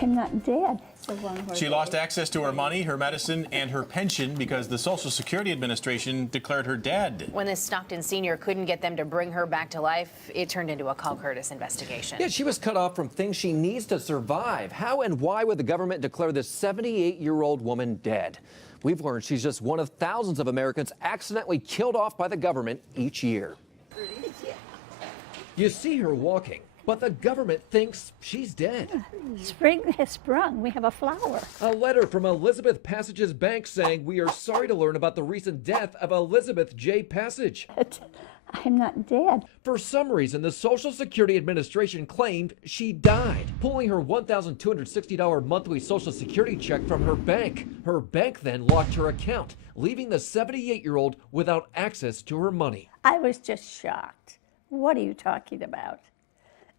I'm not dead. She lost access to her money, her medicine, and her pension because the Social Security Administration declared her dead. When this Stockton senior couldn't get them to bring her back to life, it turned into a Call Kurtis investigation. Yeah, she was cut off from things she needs to survive. How and why would the government declare this 78-year-old woman dead? We've learned she's just one of thousands of Americans accidentally killed off by the government each year. You see her walking, but the government thinks she's dead. Spring has sprung. We have a flower. A letter from Elizabeth Passage's bank saying, "We are sorry to learn about the recent death of Elizabeth J. Passage." I'm not dead. For some reason, the Social Security Administration claimed she died, pulling her $1,260 monthly Social Security check from her bank. Her bank then locked her account, leaving the 78-year-old without access to her money. I was just shocked. What are you talking about?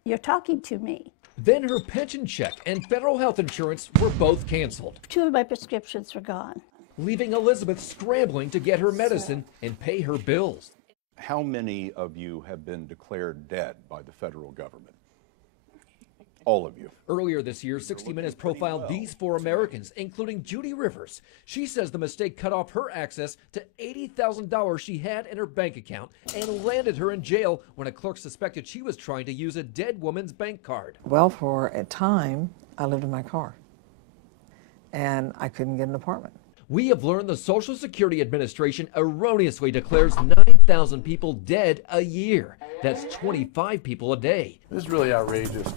You're talking to me. Then her pension check and federal health insurance were both canceled, 2 of my prescriptions were gone. leaving Elizabeth scrambling to get her medicine and pay her bills. How many of you have been declared dead by the federal government? All of you. Earlier this year, 60 Minutes profiled these 4 Americans, including Judy Rivers. She says the mistake cut off her access to $80,000 she had in her bank account and landed her in jail when a clerk suspected she was trying to use a dead woman's bank card. Well, for a time, I lived in my car, and I couldn't get an apartment. We have learned the Social Security Administration erroneously declares 9,000 people dead a year. That's 25 people a day. This is really outrageous.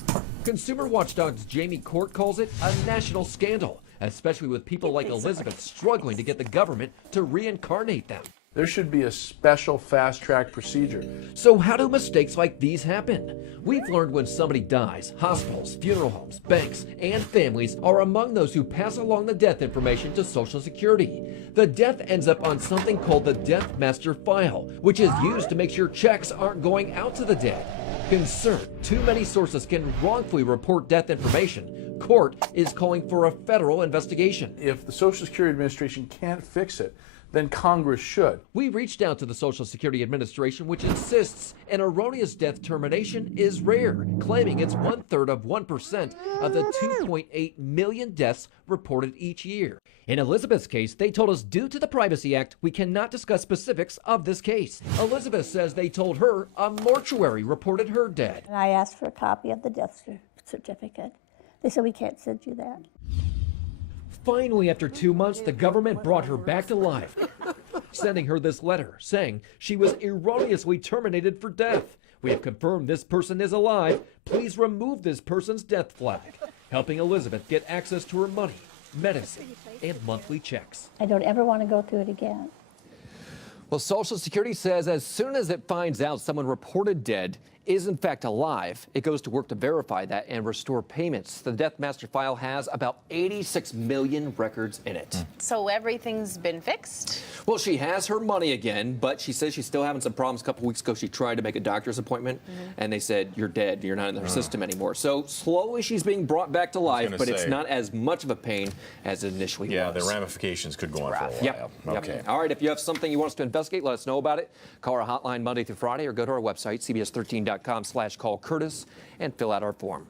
Consumer watchdog's Jamie Court calls it a national scandal, especially with people like Elizabeth struggling to get the government to reincarnate them. There should be a special fast-track procedure. So how do mistakes like these happen? We've learned when somebody dies, hospitals, funeral homes, banks, and families are among those who pass along the death information to Social Security. The death ends up on something called the Death Master File, which is used to make sure checks aren't going out to the dead. Concerned too many sources can wrongfully report death information, court is calling for a federal investigation. If the Social Security Administration can't fix it, then Congress should. We reached out to the Social Security Administration, which insists an erroneous death termination is rare, claiming it's 1/3 of 1% of the 2.8 million deaths reported each year. In Elizabeth's case, they told us due to the Privacy Act, we cannot discuss specifics of this case. Elizabeth says they told her a mortuary reported her dead. And I asked for a copy of the death certificate. They said, we can't send you that. Finally, after 2 months, the government brought her back to life, sending her this letter saying she was erroneously terminated for death. We have confirmed this person is alive. Please remove this person's death flag, helping Elizabeth get access to her money, medicine, and monthly checks. I don't ever want to go through it again. Well, Social Security says as soon as it finds out someone reported dead is in fact alive, it goes to work to verify that and restore payments. The Death Master File has about 86 million records in it. So everything's been fixed? Well, she has her money again, but she says she's still having some problems. A couple weeks ago, she tried to make a doctor's appointment, and they said, you're dead. You're not in their system anymore. So slowly she's being brought back to life, but it's not as much of a pain as it initially was. Yeah, the ramifications could go on for a while. Yep. Okay. All right, if you have something you want us to investigate, let us know about it. Call our hotline Monday through Friday or go to our website, cbs13.com/callkurtis, and fill out our form.